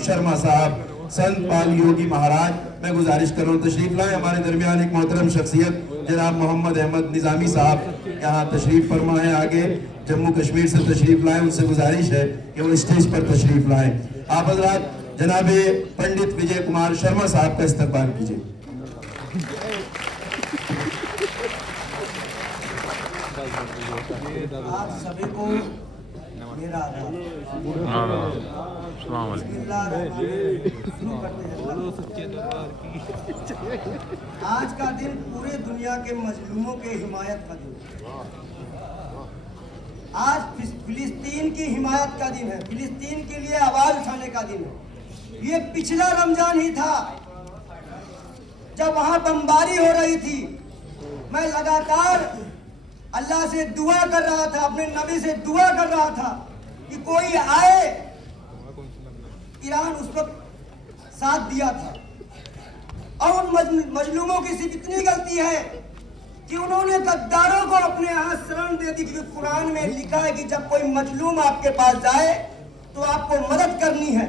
शर्मा साहब, संत पाल योगी महाराज, मैं गुजारिश कर रहा हूँ तशरीफ लाएं। हमारे दरमियान एक मोहतरम शख्सियत जनाब मोहम्मद अहमद निजामी साहब यहाँ तशरीफ फरमा है, आगे जम्मू कश्मीर से तशरीफ लाएं। उनसे गुजारिश है कि वो स्टेज पर तशरीफ लाएं। आप हजरात जनाब पंडित विजय कुमार शर्मा साहब का इस्तकबाल कीजिए। आप सभी को मेरा आज का दिन पूरे दुनिया के मजलूमों के हिमायत का दिन है। आज फिलिस्तीन की हिमायत का दिन है, फिलिस्तीन के लिए आवाज उठाने का दिन है। ये पिछला रमजान ही था जब वहां बमबारी हो रही थी। मैं लगातार अल्लाह से दुआ कर रहा था, अपने नबी से दुआ कर रहा था कि कोई आए। ईरान उस वक्त साथ दिया था। और उन मजलूमों की सिर्फ इतनी गलती है कि उन्होंने गद्दारों को अपने यहाँ शरण दे दी, क्योंकि कुरान में लिखा है कि जब कोई मजलूम आपके पास जाए तो आपको मदद करनी है।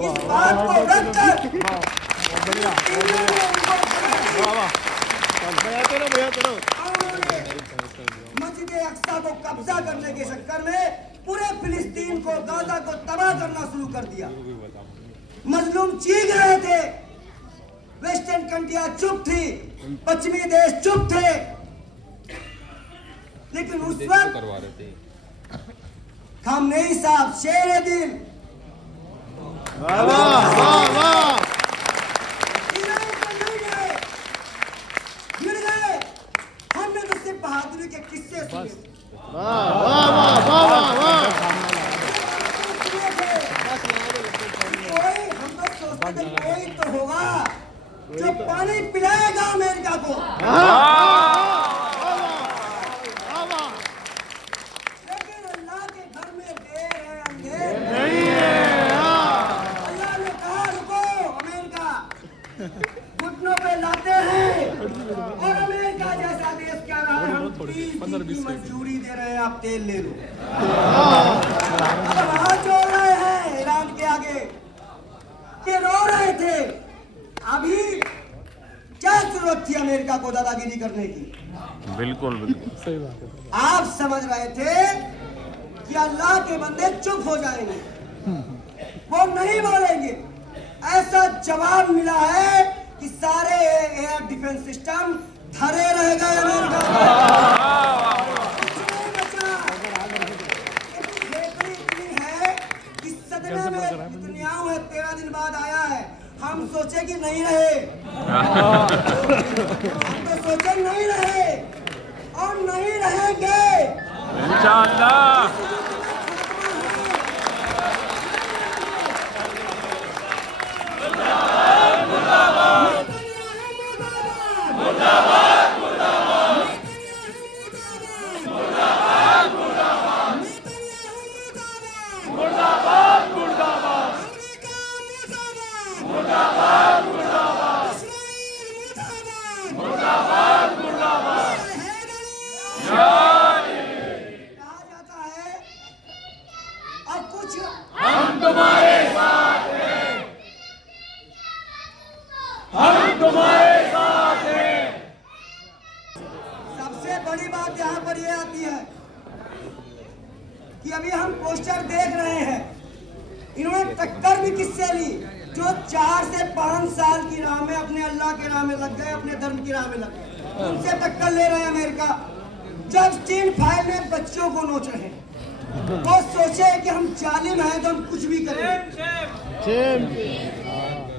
इस बात को रखकर मस्जिद अक्सा को कब्जा करने के चक्कर में पूरे फिलिस्तीन को, गाजा को तबाह करना शुरू कर दिया। मजलूम चीख रहे थे, वेस्टर्न कंट्रियां चुप थी, पश्चिमी देश चुप थे। लेकिन उस वक्त खामनेई साहब शेर दिल, हमने तो सिर्फ बहादुरी के किस्से सुने। कोई तो होगा जो पानी पिलाएगा अमेरिका को। लेकिन अल्लाह के घर में देर है, अंधेर नहीं है। अल्लाह ने कहा रुको, अमेरिका घुटनों पे लाते हैं। और अमेरिका जैसा देश क्या रहा है, हम 30 की मंजूरी दे रहे हैं, आप तेल ले लो। अब हाथ जोड़ रहे हैं ईरान के आगे, के रो रहे थे। अभी क्या जरूरत थी अमेरिका को दादागिरी करने की? बिल्कुल बिल्कुल सही बात है। आप समझ रहे थे कि अल्लाह के बंदे चुप हो जाएंगे, वो नहीं बोलेंगे। ऐसा जवाब मिला है कि सारे एयर डिफेंस सिस्टम धरे रह गए अमेरिका इतनी है कि सदमे में नेतन्याहू है, 13 दिन बाद आया है। हम सोचे कि नहीं रहे, हम तो सोचे नहीं रहे और नहीं रहेंगे इंशाअल्लाह। बड़ी बात यहाँ पर यह आती है कि अभी हम पोस्टर देख रहे हैं, इन्होंने टक्कर भी किससे ली? जो 4 से 5 साल की राह में अपने अल्लाह के राह में लग गए, अपने धर्म की राह में लग गए, उनसे टक्कर ले रहे हैं अमेरिका। जब चीन फाइल में बच्चों को नोच रहे हैं, वो सोचे कि हम जालिम हैं तो हम कुछ भी करें।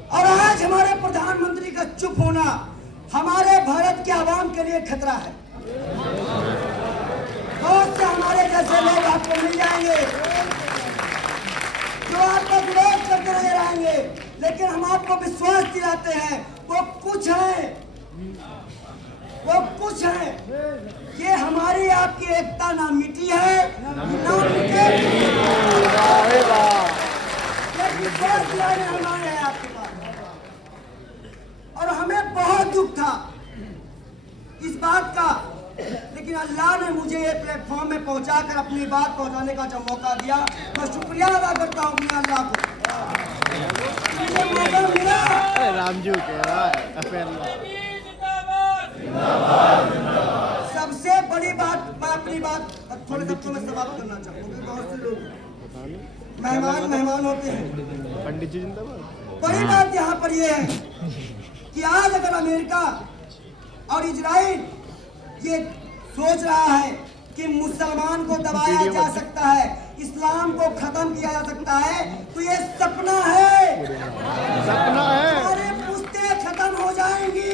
और आज हमारे प्रधानमंत्री का चुप होना हमारे भारत के आवाम के लिए खतरा है। बहुत से हमारे जैसे लोग आपको मिल जाएंगे जो आपका विरोध करते रहे रहेंगे, लेकिन हम आपको विश्वास दिलाते हैं वो कुछ है, वो कुछ है। ये हमारी आपकी एकता ना मिटी है, ना मिटेगी। विश्वास दिलाने हम आए हैं आपके पास। और हमें बहुत दुख था इस बात का लेकिन अल्लाह ने मुझे ये प्लेटफॉर्म में पहुंचाकर अपनी बात पहुंचाने का जो मौका दिया, मैं शुक्रिया अदा करता हूँ अपने अल्लाह को। मुझे मौका मिला। रामजू कह रहा है सबसे बड़ी बात, मैं अपनी बात थोड़े शब्दों में समाप्त करना चाहूँगा। बहुत से लोग मेहमान होते हैं। पंडित जी जिंदाबाद। बड़ी बात यहाँ पर यह है कि आज अगर अमेरिका और इजराइल ये सोच रहा है कि मुसलमान को दबाया जा सकता है, इस्लाम को खत्म किया जा सकता है, तो ये सपना है। सपना है। हमारे पुश्ते खत्म हो जाएंगी।